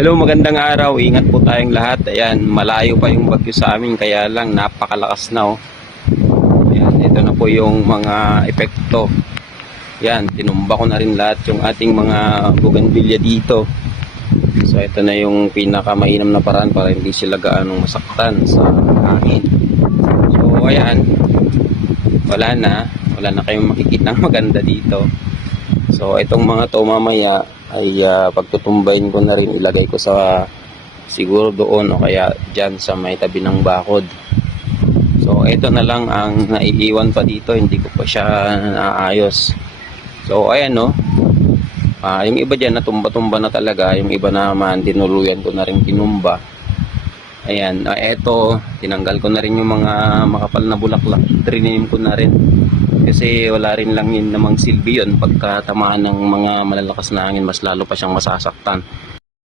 Hello, magandang araw. Ingat po tayong lahat. Ayan, malayo pa yung bagyo sa amin kaya lang napakalakas na oh. Ayan, ito na po yung mga epekto. Ayan, tinumba ko na rin lahat yung ating mga bougainvillea dito. So ito na yung pinakamainam na paraan para hindi sila gaanong masaktan sa hangin. So ayan, wala na. Wala na kayong makikita maganda dito. So itong mga to mamaya ay ah, pagtutumbayin ko na rin ilagay ko sa siguro doon o kaya dyan sa may tabi ng bakod. So ito na lang ang naiiwan pa dito, hindi ko pa siya naayos. So ayan no. Ah, yung iba diyan natumba-tumba na talaga, yung iba naman tinuluyan ko na rin kinumba. Ayan, ah, eto, tinanggal ko na rin yung mga makapal na bulaklak. Trininim ko na rin. Kasi wala rin lang yun namang silbi yun. Pagka tamaan ng mga malalakas na hangin, mas lalo pa siyang masasaktan.